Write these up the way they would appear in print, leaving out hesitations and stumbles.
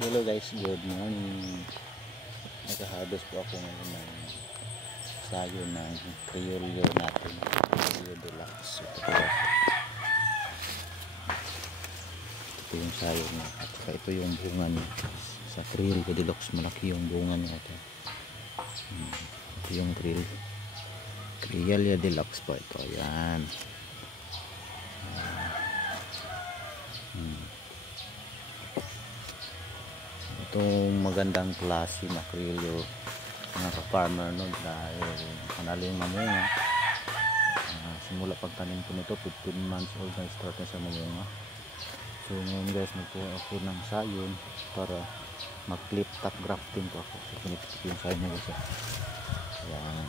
Hello guys, good morning. Nag-harvest po ako ngayon ng sayo ng Criollo natin, Criollo Deluxe. Ito yung sayo niya at saka ito yung bunga niya sa Criollo Deluxe. Malaki yung bunga niya ito. Ito yung Criollo Deluxe po ito. Ayan. Itong magandang klase na Criollo mga ka-farmer no, dahil manaling mamunga. Simula pagtanim ko nito 15 months old na start na siya mamunga. So ngayon guys, nagkuha ako ng sayon para mag-clip top grafting ko ako. So pinipit yung sayon na guys. Ayan.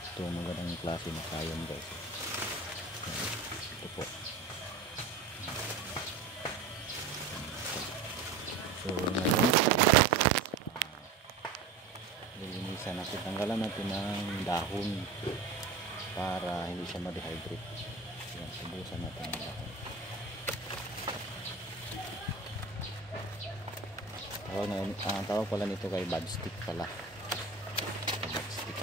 Ito magandang klase na sayon guys. Ito po. So ngayon lilinisan natin, tanggalan natin ng dahon para hindi siya ma-dehydrate. Yan, subusan natin ang dahon. Tawag pala nito kay bud stick pala. Bud stick.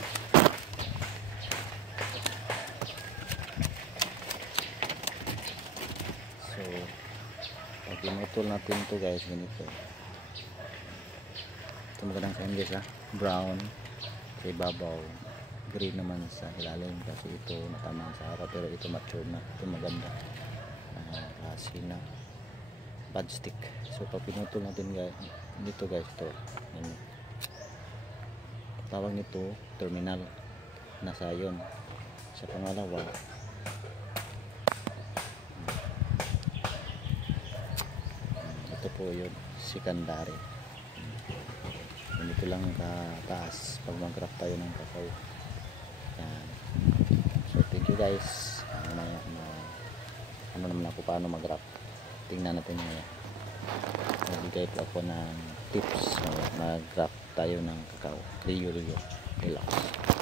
So pag pinutol natin ito guys, ganito. Ito magandang sign guys ha. Brown sa ibabaw, green naman sa ilalim kasi ito natamaan sa araw, pero ito mature na. Ito maganda kasi na bud stick. So pag pinutol natin guys, dito guys, ito tawag nito terminal na sayon. Sa pangalawa ito po yun, secondary. Ganito lang kataas pag mag-graft tayo ng kakao. Yan. So thank you guys. Ano naman ako paano mag-graft. Tingnan natin ngayon. Nagbigay po ako ng tips. Mag-graft tayo ng kakao. Criollo Deluxe.